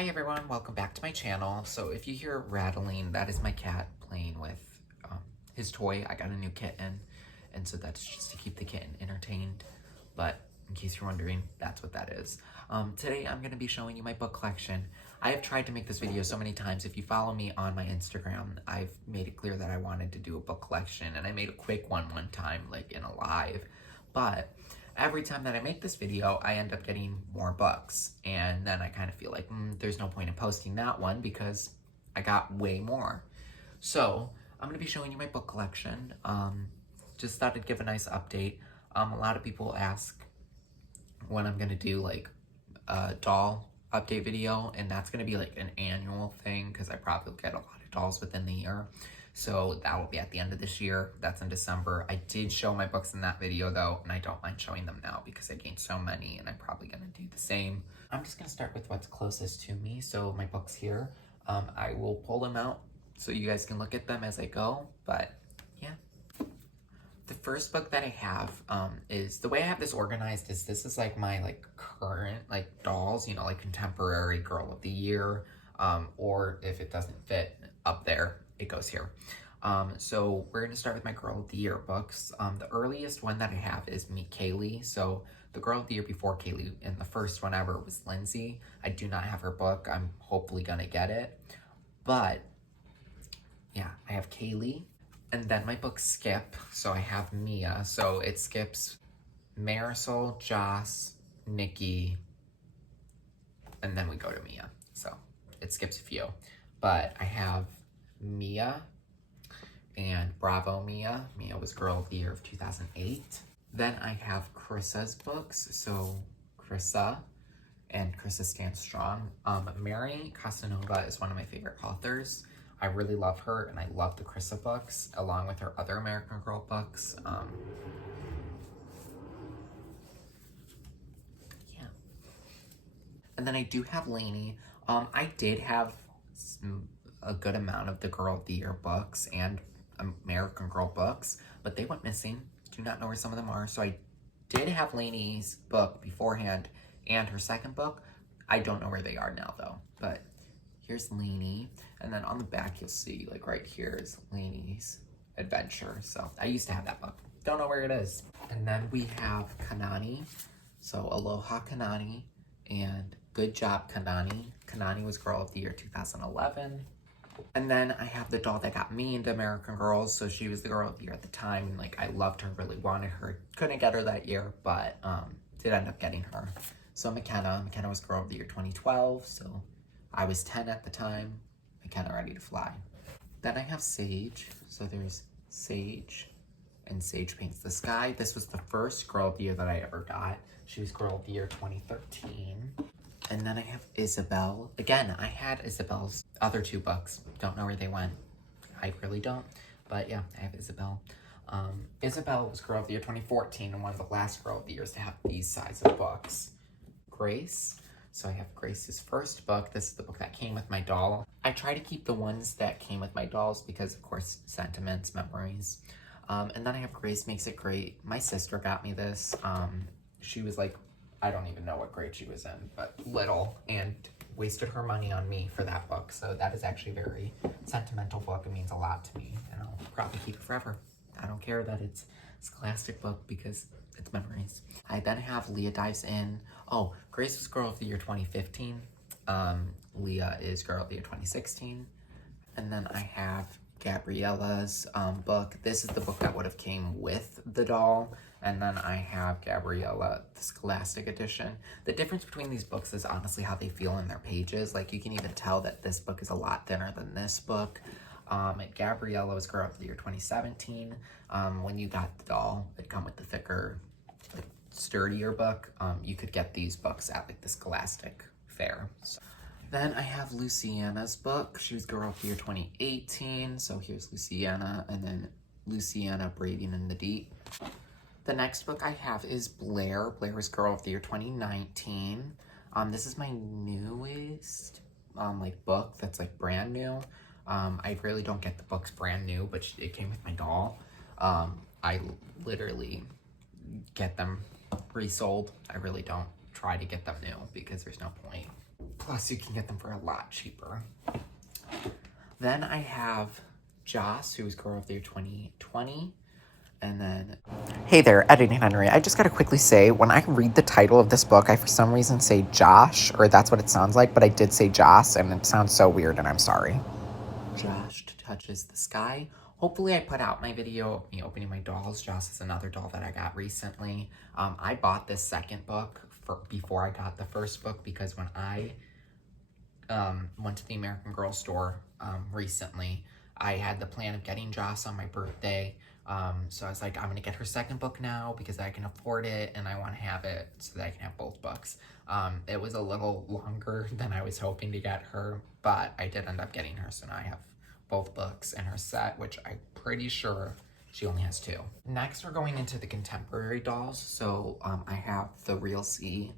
Hi everyone, welcome back to my channel. So if you hear rattling, that is my cat playing with his toy. I got a new kitten, and so that's just to keep the kitten entertained. But in case you're wondering, that's what that is. Today I'm going to be showing you my book collection. I have tried to make this video so many times. If you follow me on my Instagram, I've made it clear that I wanted to do a book collection, and I made a quick one time, like in a live. But every time that I make this video, I end up getting more books. And then I kind of feel like, there's no point in posting that one because I got way more. So I'm going to be showing you my book collection. Just thought I'd give a nice update. A lot of people ask when I'm going to do like a doll update video, and that's going to be like an annual thing because I probably get a lot of dolls within the year. So that will be at the end of this year. That's in December. I did show my books in that video though, and I don't mind showing them now because I gained so many, and I'm probably gonna do the same. I'm just gonna start with what's closest to me. So my books here, I will pull them out so you guys can look at them as I go, but yeah. The first book that I have is, the way I have this organized is this is like my current dolls, you know, like contemporary girl of the year, or if it doesn't fit up there, it goes here. So we're gonna start with my girl of the year books. The earliest one that I have is Meet Kaylee. So the girl of the year before Kaylee, and the first one ever was Lindsay. I do not have her book. I'm hopefully gonna get it, but yeah, I have Kaylee. And then my books skip, so I have Mia. So it skips Marisol, Joss, Nikki, and then we go to Mia. So it skips a few. But I have Mia and Bravo Mia. Mia was Girl of the Year of 2008. Then I have Chrissa's books. So Chrissa, and Chrissa stands strong. Mary Casanova is one of my favorite authors. I really love her, and I love the Chrissa books, along with her other American Girl books. Yeah. And then I do have Lainey. I did have a good amount of the Girl of the Year books and American Girl books, but they went missing. Do not know where some of them are. So I did have Lainey's book beforehand and her second book. I don't know where they are now, though, but here's Lainey, and then on the back you'll see, like right here is Lainey's adventure. So I used to have that book. Don't know where it is. And then we have Kanani. So Aloha Kanani and Good Job Kanani. Kanani was Girl of the Year 2011. And then I have the doll that got me into American Girls. So she was the Girl of the Year at the time, and like I loved her, really wanted her. Couldn't get her that year, but did end up getting her. So McKenna was Girl of the Year 2012. So I was 10 at the time, McKenna Ready to Fly. Then I have Sage. So there's Sage, and Sage Paints the Sky. This was the first Girl of the Year that I ever got. She was Girl of the Year 2013. And then I have Isabel. Again, I had Isabel's other two books. Don't know where they went. I really don't. But yeah, I have Isabel. Isabel was Girl of the Year 2014, and one of the last Girl of the Years to have these size of books. Grace. So I have Grace's first book. This is the book that came with my doll. I try to keep the ones that came with my dolls because, of course, sentiments, memories. And then I have Grace Makes It Great. My sister got me this. She was like, I don't even know what grade she was in, but little, and wasted her money on me for that book. So that is actually a very sentimental book. It means a lot to me, and I'll probably keep it forever. I don't care that it's a scholastic book because it's memories. I then have Leah Dives In. Oh, Grace was Girl of the Year 2015. Leah is Girl of the Year 2016. And then I have Gabriella's book. This is the book that would have came with the doll. And then I have Gabriella, the Scholastic Edition. The difference between these books is honestly how they feel in their pages. Like, you can even tell that this book is a lot thinner than this book. Gabriella was Girl of the Year 2017. When you got the doll, it'd come with the thicker, like, sturdier book. You could get these books at like the Scholastic Fair. So. Then I have Luciana's book. She was Girl of the Year 2018. So here's Luciana, and then Luciana Braving in the Deep. The next book I have is Blair. Blair was Girl of the Year 2019. This is my newest book that's like brand new. I really don't get the books brand new, but it came with my doll. I literally get them resold. I really don't try to get them new because there's no point. Plus, you can get them for a lot cheaper. Then I have Joss, who was Girl of the Year 2020. And then, hey there, Editing Henry. I just gotta quickly say, when I read the title of this book, I for some reason say Josh, or that's what it sounds like, but I did say Joss, and it sounds so weird, and I'm sorry. Josh Touches the Sky. Hopefully I put out my video of me opening my dolls. Joss is another doll that I got recently. I bought this second book before I got the first book because when I went to the American Girl store recently, I had the plan of getting Joss on my birthday. So I was like, I'm gonna get her second book now because I can afford it and I want to have it so that I can have both books. It was a little longer than I was hoping to get her, but I did end up getting her, so now I have both books and her set, which I'm pretty sure she only has 2. Next, we're going into the contemporary dolls. So I have the Real C,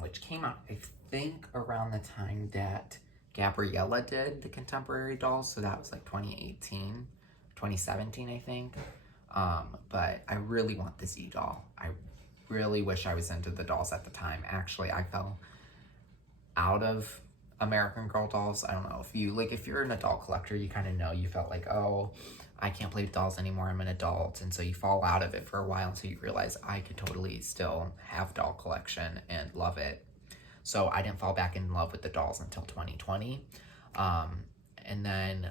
which came out, I think, around the time that Gabriella did the contemporary dolls. So that was like 2018, 2017, I think. But I really want this E-doll. I really wish I was into the dolls at the time. Actually, I fell out of American Girl dolls. I don't know if you, like, if you're an adult collector, you kind of know, you felt like, oh, I can't play with dolls anymore, I'm an adult. And so you fall out of it for a while until you realize I could totally still have doll collection and love it. So I didn't fall back in love with the dolls until 2020. And then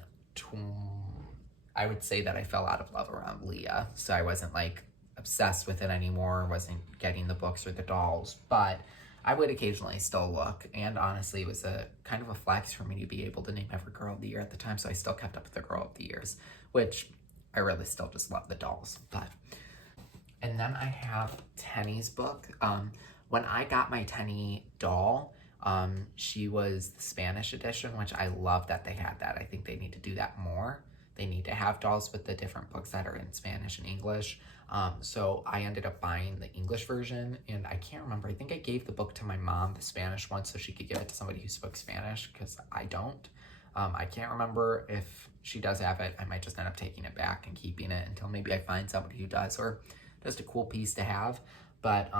I would say that I fell out of love around Leah. So I wasn't like obsessed with it anymore, wasn't getting the books or the dolls, but I would occasionally still look. And honestly, it was a kind of a flex for me to be able to name every Girl of the Year at the time. So I still kept up with the Girl of the Years, which I really still just love the dolls. And then I have Tenny's book. When I got my Tenny doll, she was the Spanish edition, which I love that they had that. I think they need to do that more. They need to have dolls with the different books that are in Spanish and English. So I ended up buying the English version, and I can't remember. I think I gave the book to my mom, the Spanish one, so she could give it to somebody who spoke Spanish, because I don't. I can't remember if she does have it. I might just end up taking it back and keeping it until maybe I find somebody who does, or just a cool piece to have. But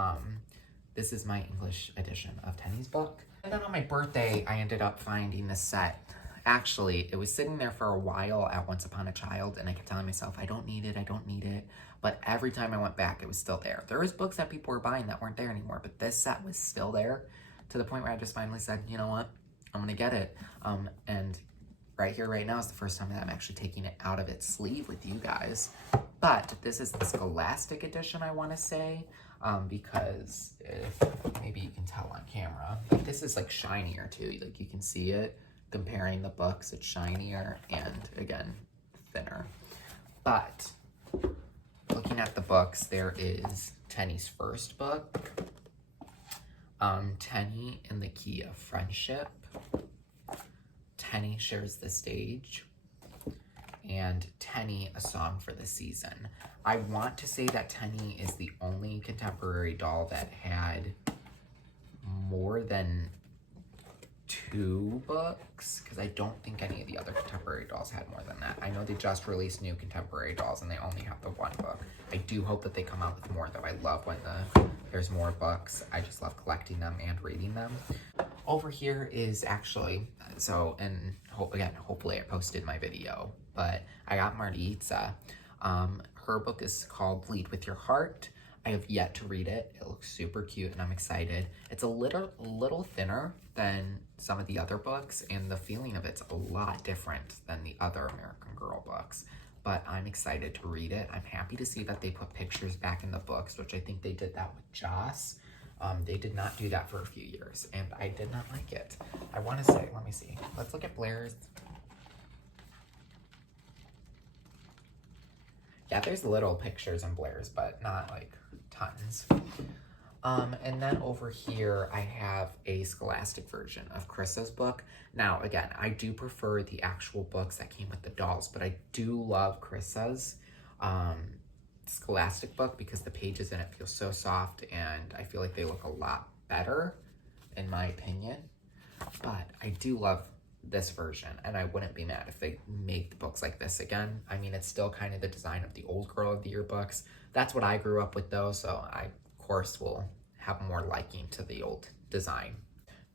this is my English edition of Tenny's book. And then on my birthday, I ended up finding this set. Actually, it was sitting there for a while at Once Upon a Child, and I kept telling myself, I don't need it, I don't need it. But every time I went back, it was still there. There was books that people were buying that weren't there anymore, but this set was still there, to the point where I just finally said, you know what, I'm gonna get it. And right here, right now is the first time that I'm actually taking it out of its sleeve with you guys. But this is the Scholastic edition, I wanna say. Because if maybe you can tell on camera, but this is like shinier too. Like you can see it comparing the books, it's shinier and again thinner. But looking at the books, there is Tenny's first book, Tenny and the Key of Friendship, Tenny Shares the Stage, and Tenny, A Song for the Season. I want to say that Tenny is the only contemporary doll that had more than 2 books, because I don't think any of the other contemporary dolls had more than that. I know they just released new contemporary dolls and they only have the 1 book. I do hope that they come out with more, though. I love when there's more books. I just love collecting them and reading them. Over here is actually, so, and hopefully I posted my video, but I got Maritza. Her book is called Lead With Your Heart. I have yet to read it. It looks super cute and I'm excited. It's a little thinner than some of the other books, and the feeling of it's a lot different than the other American Girl books, but I'm excited to read it. I'm happy to see that they put pictures back in the books, which I think they did that with Joss. They did not do that for a few years, and I did not like it. I want to say, let me see. Let's look at Blair's. Yeah, there's little pictures in Blair's, but not like tons. And then over here, I have a Scholastic version of Chris's book. Now, again, I do prefer the actual books that came with the dolls, but I do love Chris's Scholastic book because the pages in it feel so soft, and I feel like they look a lot better, in my opinion. But I do love this version, and I wouldn't be mad if they made the books like this again. I mean, it's still kind of the design of the old Girl of the Year books. That's what I grew up with, though, so I, of course, will have more liking to the old design.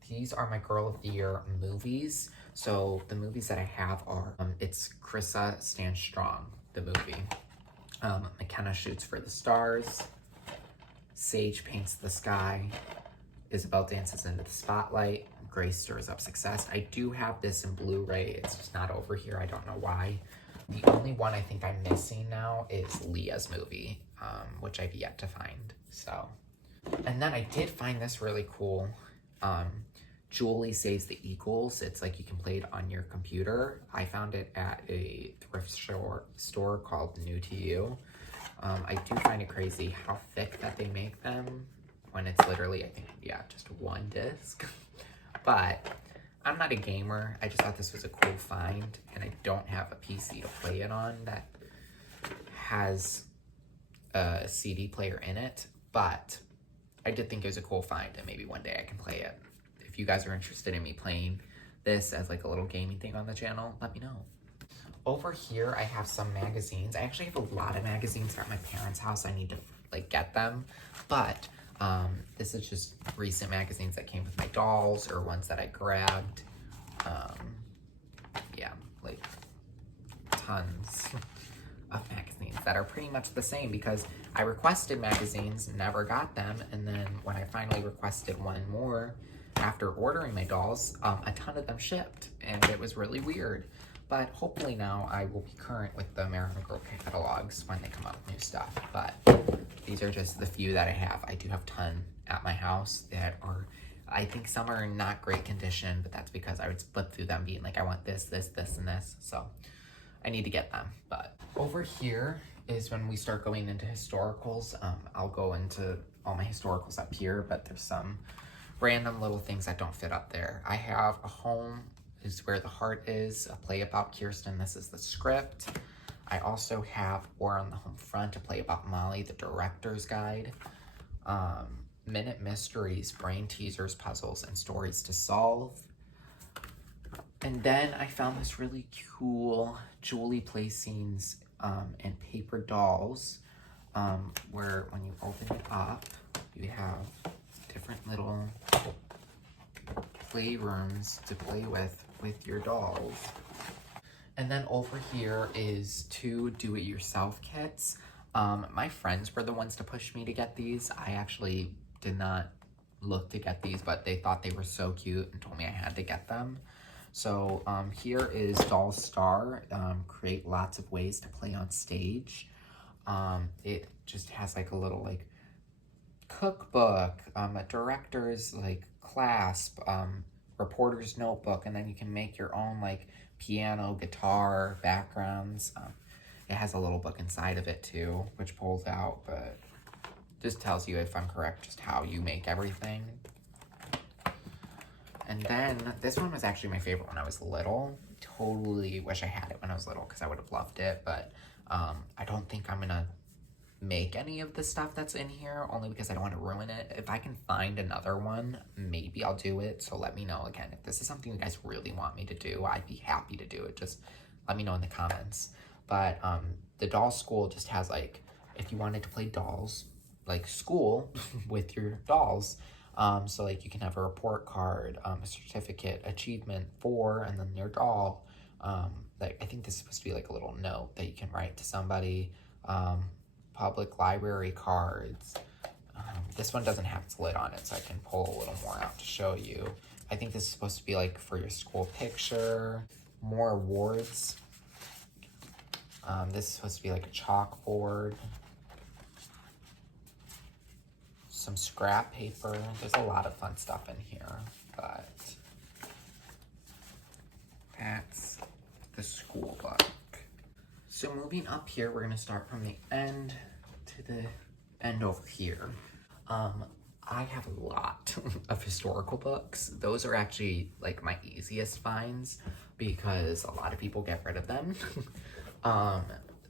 these are my Girl of the Year movies. So the movies that I have are, it's Krissa Stands Strong, the movie. McKenna Shoots for the Stars. Sage Paints the Sky. Isabel Dances into the Spotlight. Grace Stirs Up Success. I do have this in Blu-ray. It's just not over here. I don't know why. The only one I think I'm missing now is Leah's movie, which I've yet to find. So, and then I did find this really cool. Julie Saves the Eagles. It's like you can play it on your computer. I found it at a thrift store called New to You. I do find it crazy how thick that they make them when it's literally, I think, yeah, just one disc. But I'm not a gamer. I just thought this was a cool find, and I don't have a PC to play it on that has a CD player in it, but I did think it was a cool find, and maybe one day I can play it. If you guys are interested in me playing this as like a little gaming thing on the channel, let me know. Over here, I have some magazines. I actually have a lot of magazines at my parents' house. I need to like get them, but this is just recent magazines that came with my dolls or ones that I grabbed. Yeah, like tons of magazines that are pretty much the same because I requested magazines, never got them, and then when I finally requested one more after ordering my dolls, a ton of them shipped, and it was really weird. But hopefully now I will be current with the American Girl catalogs when they come out with new stuff. But these are just the few that I have. I do have a ton at my house that are, I think some are in not great condition, but that's because I would flip through them being like, I want this, this, this, and this. So I need to get them. But over here is when we start going into historicals. I'll go into all my historicals up here, but there's some random little things that don't fit up there. I have A Home Is Where the Heart Is, a play about Kirsten. This is the script. I also have War on the Home Front, a play about Molly, the director's guide. Minute Mysteries, brain teasers, puzzles, and stories to solve. And then I found this really cool Julie play scenes and paper dolls, where when you open it up, you have different little playrooms to play with your dolls. And then over here is 2 do-it-yourself kits. My friends were the ones to push me to get these. I actually did not look to get these, but they thought they were so cute and told me I had to get them. So here is Doll Star, create lots of ways to play on stage. It just has like a little like cookbook, a director's like clasp, reporter's notebook, and then you can make your own like piano, guitar, backgrounds. It has a little book inside of it too, which pulls out, but just tells you, if I'm correct, just how you make everything. And then this one was actually my favorite when I was little. Totally wish I had it when I was little because I would have loved it, but I don't think I'm gonna make any of the stuff that's in here, only because I don't want to ruin it. If I can find another one, maybe I'll do it. So let me know. Again, if this is something you guys really want me to do, I'd be happy to do it. Just let me know in the comments. But the doll school just has like, if you wanted to play dolls, like school with your dolls, so like you can have a report card, a certificate, achievement for, and then your doll. Like I think this is supposed to be like a little note that you can write to somebody. Public library cards. This one doesn't have its lid on it, so I can pull a little more out to show you. I think this is supposed to be like for your school picture. More awards. This is supposed to be like a chalkboard. Some scrap paper. There's a lot of fun stuff in here, but that's the school book. So moving up here, we're gonna start from the end to the end over here. I have a lot of historical books. Those are actually like my easiest finds because a lot of people get rid of them.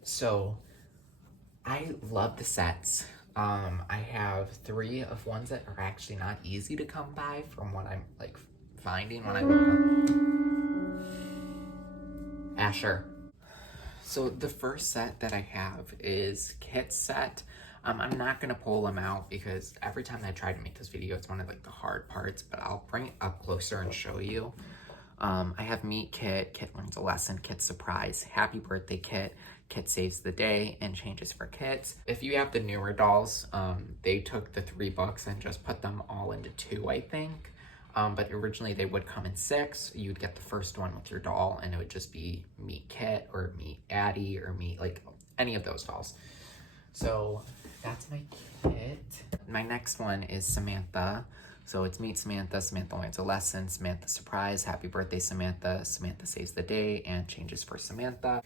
So I love the sets. I have 3 of ones that are actually not easy to come by from what I'm like finding when I look up. Asher. So the first set that I have is Kit's set. I'm not gonna pull them out because every time I try to make this video, it's one of like the hard parts, but I'll bring it up closer and show you. I have Meet Kit, Kit Learns a Lesson, Kit Surprise, Happy Birthday Kit, Kit Saves the Day, and Changes for Kits. If you have the newer dolls, they took the 3 books and just put them all into 2, I think. But originally they would come in 6. You'd get the first one with your doll, and it would just be Meet Kit or Meet Addie or Meet like any of those dolls. So that's my kit. My next one is Samantha. So it's Meet Samantha, Samantha Learns a Lesson, Samantha Surprise, Happy Birthday Samantha, Samantha Saves the Day, and Changes for Samantha.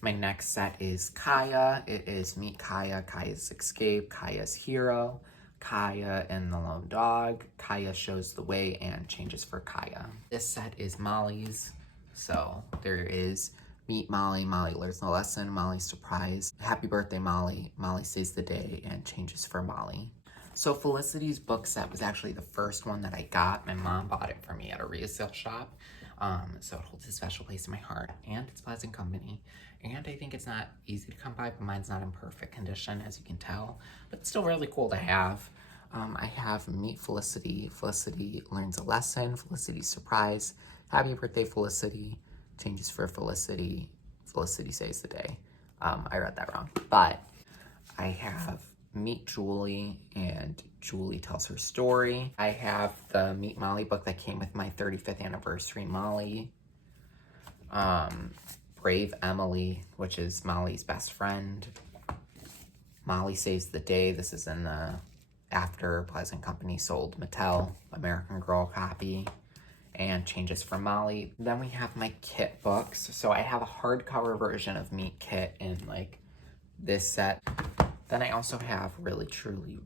My next set is Kaya. It is Meet Kaya, Kaya's Escape, Kaya's Hero, Kaya and the Lone Dog, Kaya Shows the Way, and Changes for Kaya. This set is Molly's. So there is Meet Molly, Molly Learns a Lesson, Molly Surprise, Happy Birthday Molly, Molly Saves the Day, and Changes for Molly. So Felicity's book set was actually the first one that I got. My mom bought it for me at a resale shop. So it holds a special place in my heart, and it's Pleasant Company. And I think it's not easy to come by, but mine's not in perfect condition, as you can tell. But it's still really cool to have. I have Meet Felicity, Felicity Learns a Lesson, Felicity Surprise, Happy Birthday Felicity, Changes for Felicity, Felicity Saves the Day. I read that wrong. But I have Meet Julie, and Julie tells her story. I have the Meet Molly book that came with my 35th anniversary Molly. Brave Emily, which is Molly's best friend. Molly Saves the Day. This is in the after Pleasant Company sold Mattel American Girl copy. And Changes for Molly. Then we have my Kit books. So I have a hardcover version of Meet Kit in like this set. Then I also have Really Truly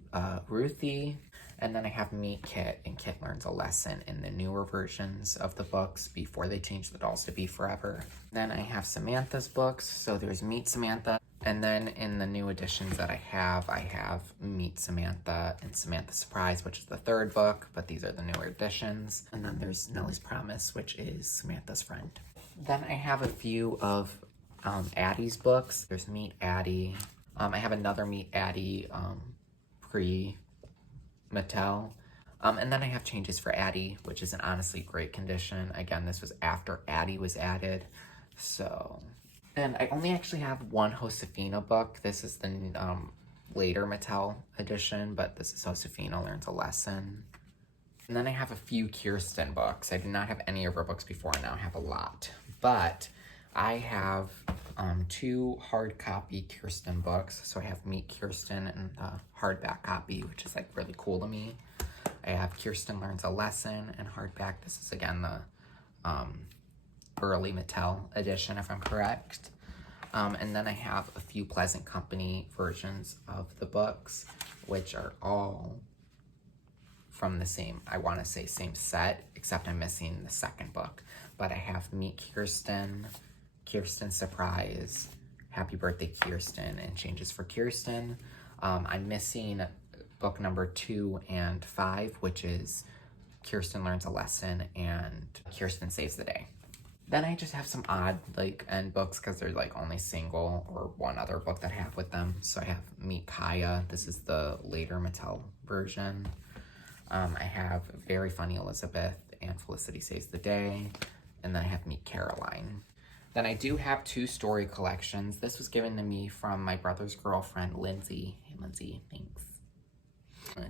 Ruthie. And then I have Meet Kit and Kit Learns a Lesson in the newer versions of the books before they changed the dolls to Be Forever. Then I have Samantha's books. So there's Meet Samantha. And then in the new editions that I have Meet Samantha and Samantha Surprise, which is the 3rd book, but these are the newer editions. And then there's Nellie's Promise, which is Samantha's friend. Then I have a few of Addie's books. There's Meet Addie. I have another Meet Addie pre-Mattel. And then I have Changes for Addie, which is in honestly great condition. Again, this was after Addie was added. So, and I only actually have one Josefina book. This is the later Mattel edition, but this is Josefina Learns a Lesson. And then I have a few Kirsten books. I did not have any of her books before, and now I have a lot. But I have 2 hard copy Kirsten books. So I have Meet Kirsten and the hardback copy, which is like really cool to me. I have Kirsten Learns a Lesson and hardback. This is again the early Mattel edition, if I'm correct. And then I have a few Pleasant Company versions of the books, which are all from the same, I want to say same set, except I'm missing the 2nd book. But I have Meet Kirsten, Kirsten Surprise, Happy Birthday Kirsten, and Changes for Kirsten. I'm missing book number 2 and 5, which is Kirsten Learns a Lesson and Kirsten Saves the Day. Then I just have some odd end books because they're only single or one other book that I have with them. So I have Meet Kaya. This is the later Mattel version. I have Very Funny Elizabeth and Felicity Saves the Day. And then I have Meet Caroline. Then I do have 2 story collections. This was given to me from my brother's girlfriend, Lindsay. Hey, Lindsay, thanks.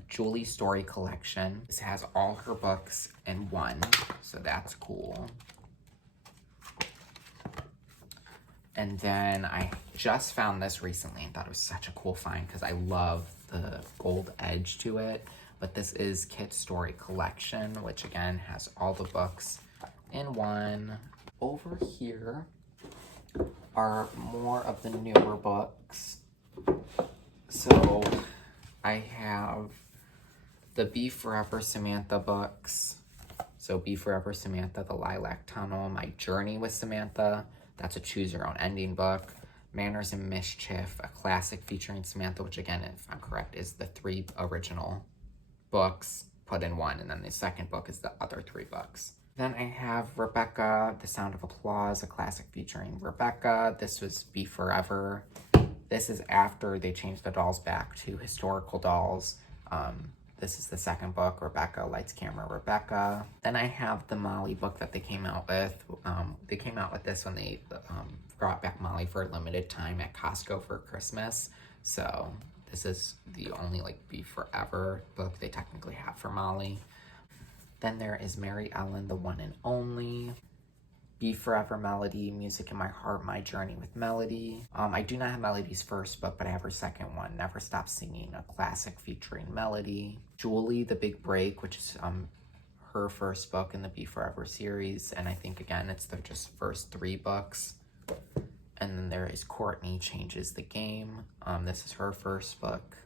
Julie's Story Collection. This has all her books in one, so that's cool. And then I just found this recently and thought it was such a cool find because I love the gold edge to it. But this is Kit's Story Collection, which again has all the books in one. Over here are more of the newer books. So I have the Be Forever Samantha books. So Be Forever Samantha, The Lilac Tunnel, My Journey with Samantha. That's a choose your own ending book. Manners and Mischief, a classic featuring Samantha, which again, if I'm correct, is the 3 original books put in one. And then the 2nd book is the other 3 books. Then I have Rebecca, The Sound of Applause, a classic featuring Rebecca. This was Be Forever. This is after they changed the dolls back to historical dolls. This is the second book, Rebecca, Lights, Camera, Rebecca. Then I have the Molly book that they came out with. They came out with this when they brought back Molly for a limited time at Costco for Christmas. So this is the only like Be Forever book they technically have for Molly. Then there is Mary Ellen, the One and Only. Be Forever Melody, Music in My Heart, My Journey with Melody. I do not have Melody's first book, but I have her second one, Never Stop Singing, a classic featuring Melody. Julie, The Big Break, which is her first book in the Be Forever series, and I think, again, it's the just first 3 books. And then there is Courtney Changes the Game. This is her first book.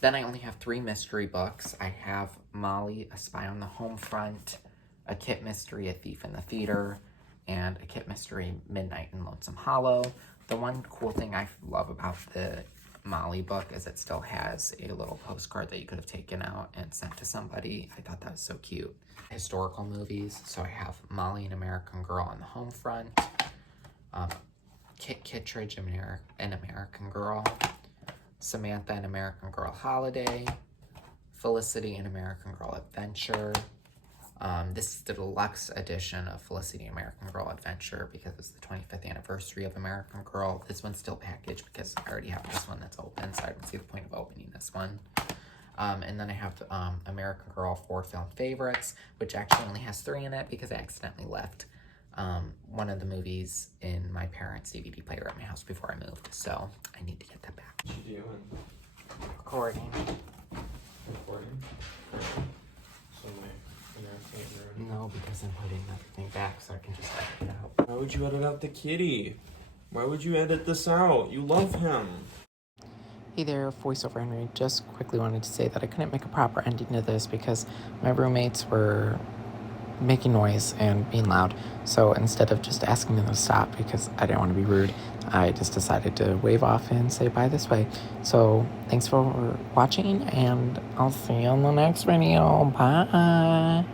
Then I only have 3 mystery books. I have Molly, A Spy on the Home Front, A Kit Mystery, A Thief in the Theater, and A Kit Mystery, Midnight in Lonesome Hollow. The one cool thing I love about the Molly book is it still has a little postcard that you could have taken out and sent to somebody. I thought that was so cute. Historical movies. So I have Molly, An American Girl on the Home Front, Kit Kittredge, An American Girl, Samantha, An American Girl Holiday, Felicity, An American Girl Adventure. This is the deluxe edition of Felicity, American Girl Adventure because it's the 25th anniversary of American Girl. This one's still packaged because I already have this one that's open, so I don't see the point of opening this one. And then I have American Girl 4 Film Favorites, which actually only has 3 in it because I accidentally left one of the movies in my parents' DVD player at my house before I moved, so I need to get that back. What you doing? Recording. Recording? So my internet can't ruin. No, because I'm putting everything back so I can just edit it out. Why would you edit out the kitty? Why would you edit this out? You love him. Hey there, voiceover Henry. Just quickly wanted to say that I couldn't make a proper ending to this because my roommates were making noise and being loud. So instead of just asking them to stop because I didn't want to be rude, I just decided to wave off and say bye this way. So thanks for watching, and I'll see you on the next video. Bye.